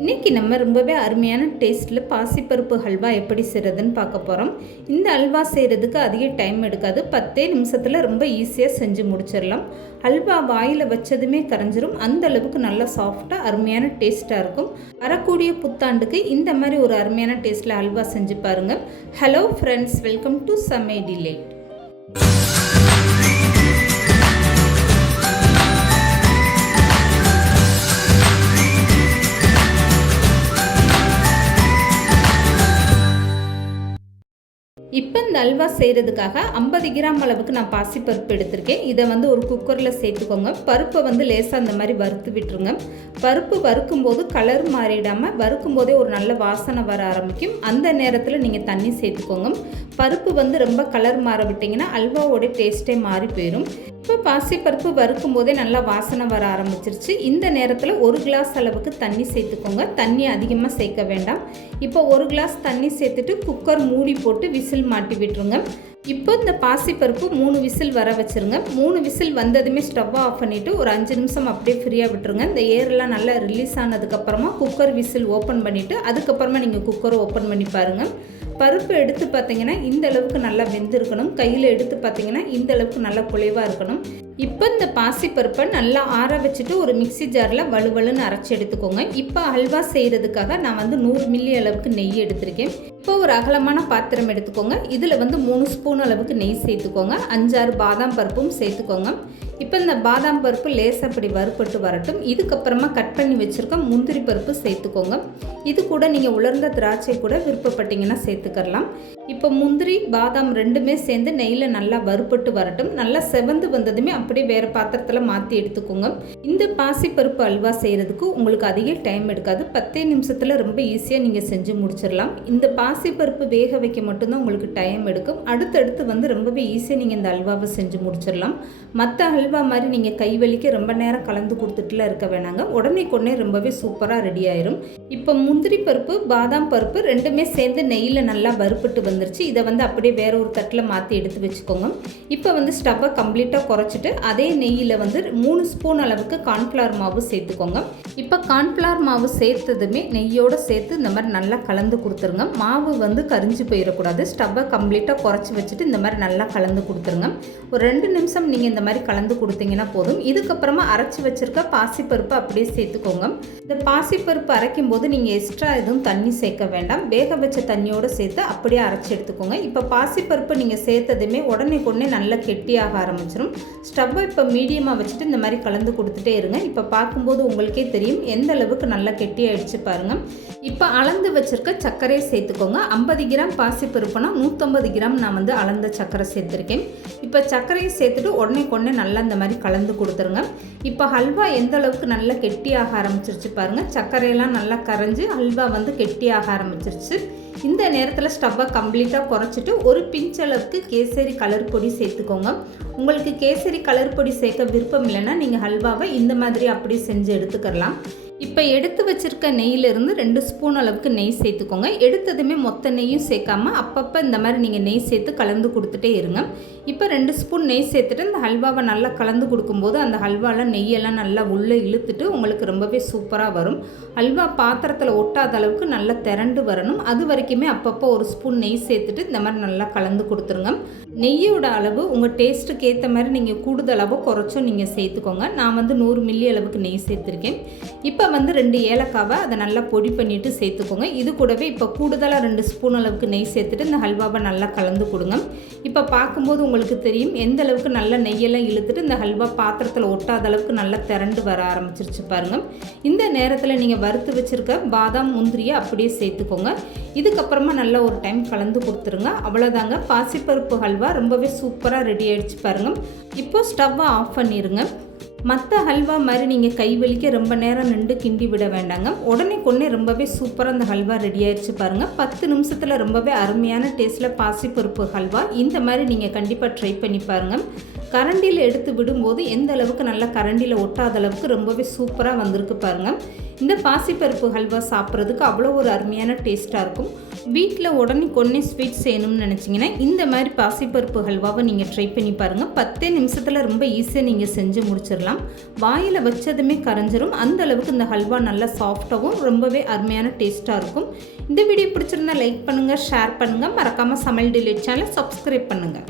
இன்றைக்கி நம்ம ரொம்பவே அருமையான டேஸ்ட்டில் பாசிப்பருப்பு ஹல்வா எப்படி செய்கிறதுன்னு பார்க்க போகிறோம். இந்த ஹல்வா செய்கிறதுக்கு அதிக டைம் எடுக்காது, 10 நிமிஷத்தில் ரொம்ப ஈஸியாக செஞ்சு முடிச்சிடலாம். ஹல்வா வாயில் வச்சதுமே கரைஞ்சிரும், அந்த அளவுக்கு நல்லா சாஃப்டாக அருமையான டேஸ்ட்டாக இருக்கும். வரக்கூடிய புத்தாண்டுக்கு இந்த மாதிரி ஒரு அருமையான டேஸ்ட்டில் ஹல்வா செஞ்சு பாருங்கள். ஹலோ ஃப்ரெண்ட்ஸ், வெல்கம் டு சமை டிலைட். இப்போ இந்த அல்வா செய்கிறதுக்காக 50 கிராம் அளவுக்கு நான் பாசிப்பருப்பு எடுத்திருக்கேன். இதை ஒரு குக்கரில் சேர்த்துக்கோங்க. பருப்பை லேசாக அந்த மாதிரி வறுத்து விட்டுருங்க. பருப்பு வறுக்கும்போது கலர் மாறிடாமல் வறுக்கும்போதே ஒரு நல்ல வாசனை வர ஆரம்பிக்கும். அந்த நேரத்தில் நீங்கள் தண்ணி சேர்த்துக்கோங்க. பருப்பு ரொம்ப கலர் மாற விட்டிங்கன்னா அல்வாவோட டேஸ்ட்டே மாறி போயிடும். இப்போ பாசிப்பருப்பு வறுக்கும் போதே நல்லா வாசனை வர ஆரம்பிச்சிருச்சு. இந்த நேரத்தில் 1 கிளாஸ் அளவுக்கு தண்ணி சேர்த்துக்கோங்க. தண்ணி அதிகமாக சேர்க்க வேண்டாம். இப்போ 1 கிளாஸ் தண்ணி சேர்த்துட்டு குக்கர் மூடி போட்டு விசில் மாட்டி விட்டுருங்க. இப்போ இந்த பாசிப்பருப்பு 3 விசில் வர வச்சுருங்க. 3 விசில் வந்ததுமே ஸ்டவ்வை ஆஃப் பண்ணிவிட்டு ஒரு 5 நிமிஷம் அப்படியே ஃப்ரீயாக விட்டுருங்க. இந்த ஏரெல்லாம் நல்லா ரிலீஸ் ஆனதுக்கப்புறமா குக்கர் விசில் ஓப்பன் பண்ணிவிட்டு அதுக்கப்புறமா நீங்கள் குக்கரை ஓப்பன் பண்ணி பாருங்கள். பருப்பு எடுத்து பார்த்தீங்கன்னா இந்த அளவுக்கு நல்லா வெந்திருக்கணும். கையில் எடுத்து பார்த்தீங்கன்னா இந்த அளவுக்கு நல்லா குழைவாக இருக்கணும். இப்போ இந்த பாசிப்பருப்பை நல்லா ஆற வச்சுட்டு ஒரு மிக்சி ஜாரில் வலுவலுன்னு அரைச்சி எடுத்துக்கோங்க. இப்போ அல்வா செய்கிறதுக்காக நான் 100 மில்லி அளவுக்கு நெய் எடுத்திருக்கேன். இப்போ ஒரு அகலமான பாத்திரம் எடுத்துக்கோங்க. இதில் 3 ஸ்பூன் அளவுக்கு நெய் சேர்த்துக்கோங்க. 5-6 பாதாம் பருப்பும் சேர்த்துக்கோங்க. இப்போ இந்த பாதாம் பருப்பு லேசாக அப்படி வறுப்பட்டு வரட்டும். இதுக்கப்புறமா கட் பண்ணி வச்சுருக்க முந்திரி பருப்பு சேர்த்துக்கோங்க. இது கூட நீங்கள் உலர்ந்த திராட்சை கூட விருப்பப்பட்டீங்கன்னா சேர்த்துக்கலாம். இப்போ முந்திரி பாதாம் ரெண்டுமே சேர்ந்து நெய்யில் நல்லா வறுப்பட்டு வரட்டும். நல்லா செவந்து வந்ததுமே அப்படியே வேறு பாத்திரத்தில் மாற்றி எடுத்துக்கோங்க. இந்த பாசிப்பருப்பு அல்வா செய்கிறதுக்கு உங்களுக்கு அதிக டைம் எடுக்காது, 10 நிமிஷத்தில் ரொம்ப ஈஸியாக நீங்கள் செஞ்சு முடிச்சிடலாம். இந்த பாசிப்பருப்பு வேக வைக்க மட்டும்தான் உங்களுக்கு டைம் எடுக்கும். அடுத்தடுத்து ரொம்பவே ஈஸியாக நீங்கள் இந்த அல்வாவை செஞ்சு முடிச்சிடலாம். மற்ற அல்வா மாதிரி நீங்கள் கை வலிக்க ரொம்ப நேரம் கலந்து கொடுத்துட்டுலாம் இருக்க வேணாங்க. உடனே ரொம்பவே சூப்பராக ரெடி ஆயிரும். இப்போ முந்திரி பருப்பு பாதாம் பருப்பு ரெண்டுமே சேர்ந்து நெய்யில் நல்லா வறுப்பட்டு வந்துருச்சு. இதை அப்படியே வேற ஒரு தட்டில் மாற்றி எடுத்து வச்சுக்கோங்க. இப்போ ஸ்டவ்வை கம்ப்ளீட்டாக குறைச்சிட்டு அதே நெய்யில் 3 ஸ்பூன் அளவுக்கு கார்ன்ஃப்ளவர் மாவு சேர்த்துக்கோங்க. இப்போ கார்ன்ஃப்ளவர் மாவு சேர்த்ததுமே நெய்யோடு சேர்த்து இந்த மாதிரி நல்லா கலந்து கொடுத்துருங்க. மாவு கரிஞ்சு போயிடக்கூடாது. ஸ்டவ்வை கம்ப்ளீட்டாக குறைச்சி வச்சுட்டு இந்த மாதிரி நல்லா கலந்து கொடுத்துருங்க. ஒரு 2 நிமிஷம் நீங்கள் இந்த மாதிரி கலந்து கொடுத்தீங்கன்னா போதும். இதுக்கப்புறமா அரைச்சி வச்சிருக்க பாசிப்பருப்பு அப்படியே சேர்த்துக்கோங்க. இந்த பாசிப்பருப்பு அரைக்கும் போது நீங்கள் எக்ஸ்ட்ரா எதுவும் தண்ணி சேர்க்க வேண்டாம். வேக வச்ச தண்ணியோடு சேர்த்து அப்படியே அரைச்சி எடுத்துக்கோங்க. இப்போ பாசிப்பருப்பு நீங்கள் சேர்த்ததுமே உடனே நல்லா கெட்டியாக ஆரம்பிச்சிடும். ஸ்டவ்வை இப்போ மீடியமாக வச்சுட்டு இந்த மாதிரி கலந்து கொடுத்துட்டே இருங்க. இப்போ பார்க்கும்போது உங்களுக்கே தெரியும் எந்த அளவுக்கு நல்லா கெட்டியாகிடுச்சு பாருங்கள். இப்போ அளந்து வச்சிருக்க சர்க்கரையை சேர்த்துக்கோங்க. 50 கிராம் பாசிப்பருப்புனா 150 கிராம் நான் அளந்த சர்க்கரை சேர்த்துருக்கேன். இப்போ சர்க்கரையை சேர்த்துட்டு உடனே நல்லா இந்த மாதிரி கலந்து கொடுத்துருங்க. இப்போ ஹல்வா எந்த அளவுக்கு நல்லா கெட்டியாக ஆரம்பிச்சிருச்சு பாருங்கள். சர்க்கரையெல்லாம் நல்லா கரைஞ்சி ஹல்வா கெட்டியாக ஆரம்பிச்சிருச்சு. இந்த நேரத்தில் ஸ்டவ்வை கம்ப்ளீட்டாக குறைச்சிட்டு ஒரு பிஞ்ச் அளவுக்கு கேசரி கலர் பொடி சேர்த்துக்கோங்க. உங்களுக்கு கேசரி கலர் பொடி சேர்க்க விருப்பம் இல்லைன்னா நீங்கள் ஹல்வாவை இந்த மாதிரி அப்படி செஞ்சு எடுத்துக்கலாம். இப்போ எடுத்து வச்சுருக்க நெய்யிலிருந்து 2 ஸ்பூன் அளவுக்கு நெய் சேர்த்துக்கோங்க. எடுத்ததுமே மொத்த நெய்யும் சேர்க்காம அப்பப்போ இந்த மாதிரி நீங்கள் நெய் சேர்த்து கலந்து கொடுத்துட்டே இருங்க. இப்போ 2 ஸ்பூன் நெய் சேர்த்துட்டு இந்த ஹல்வாவை நல்லா கலந்து கொடுக்கும்போது அந்த ஹல்வாவில் நெய்யெல்லாம் நல்லா உள்ளே இழுத்துட்டு உங்களுக்கு ரொம்பவே சூப்பராக வரும். ஹல்வா பாத்திரத்தில் ஒட்டாத அளவுக்கு நல்லா திரண்டு வரணும். அது வரைக்குமே அப்பப்போ ஒரு ஸ்பூன் நெய் சேர்த்துட்டு இந்த மாதிரி நல்லா கலந்து கொடுத்துருங்க. நெய்யோட அளவு உங்கள் டேஸ்ட்டுக்கு ஏற்ற மாதிரி நீங்கள் கூடுதலாவோ குறைச்சோ நீங்கள் சேர்த்துக்கோங்க. நான் 100 மில்லி அளவுக்கு நெய் சேர்த்துருக்கேன். இப்போ 2 ஏலக்காவை அதை நல்லா பொடி பண்ணிவிட்டு சேர்த்துக்கோங்க. இது கூடவே இப்போ கூடுதலாக 2 ஸ்பூன் அளவுக்கு நெய் சேர்த்துட்டு இந்த ஹல்வாவை நல்லா கலந்து கொடுங்க. இப்போ பார்க்கும்போது உங்களுக்கு தெரியும் எந்த அளவுக்கு நல்லா நெய்யெல்லாம் இழுத்துட்டு இந்த ஹல்வா பாத்திரத்தில் ஒட்டாத அளவுக்கு நல்லா திரண்டு வர ஆரம்பிச்சிருச்சு பாருங்கள். இந்த நேரத்தில் நீங்கள் வறுத்து வச்சுருக்க பாதாம் முந்திரியை அப்படியே சேர்த்துக்கோங்க. இதுக்கப்புறமா நல்லா ஒரு டைம் கலந்து கொடுத்துருங்க. அவ்வளோதாங்க, பாசிப்பருப்பு ஹல்வா ரொம்பவே சூப்பராக ரெடி ஆகிடுச்சு பாருங்கள். இப்போ ஸ்டவ்வை ஆஃப் பண்ணிடுங்க. மற்ற ஹல்வா மாதிரி நீங்கள் கை வலிக்க ரொம்ப நேரம் நின்று கிண்டி விட வேண்டாங்க. உடனே ரொம்பவே சூப்பராக அந்த ஹல்வா ரெடி ஆயிடுச்சு பாருங்கள். 10 நிமிஷத்தில் ரொம்பவே அருமையான டேஸ்ட்டில் பாசிப்பருப்பு ஹல்வா இந்த மாதிரி நீங்கள் கண்டிப்பாக ட்ரை பண்ணி பாருங்கள். கரண்டியில் எடுத்து விடும்போது எந்த அளவுக்கு நல்லா கரண்டியில் ஒட்டாத அளவுக்கு ரொம்பவே சூப்பராக வந்திருக்கு பாருங்கள். இந்த பாசிப்பருப்பு ஹல்வா சாப்பிட்றதுக்கு அவ்வளோ ஒரு அருமையான டேஸ்ட்டாக இருக்கும். வீட்டில் உடனே ஸ்வீட் செய்யணும்னு நினச்சிங்கன்னா இந்த மாதிரி பாசிப்பருப்பு ஹல்வாவை நீங்கள் ட்ரை பண்ணி பாருங்கள். 10 நிமிஷத்தில் ரொம்ப ஈஸியாக நீங்கள் செஞ்சு முடிச்சிடலாம். வாயில் வச்சதுமே கரைஞ்சிரும். அந்த அளவுக்கு இந்த ஹல்வா நல்லா சாஃப்டாகவும் ரொம்பவே அருமையான டேஸ்ட்டாக இருக்கும். இந்த வீடியோ பிடிச்சிருந்தா லைக் பண்ணுங்கள், ஷேர் பண்ணுங்கள், மறக்காமல் சமையல் டிலைட் சேனலை சப்ஸ்கிரைப் பண்ணுங்கள்.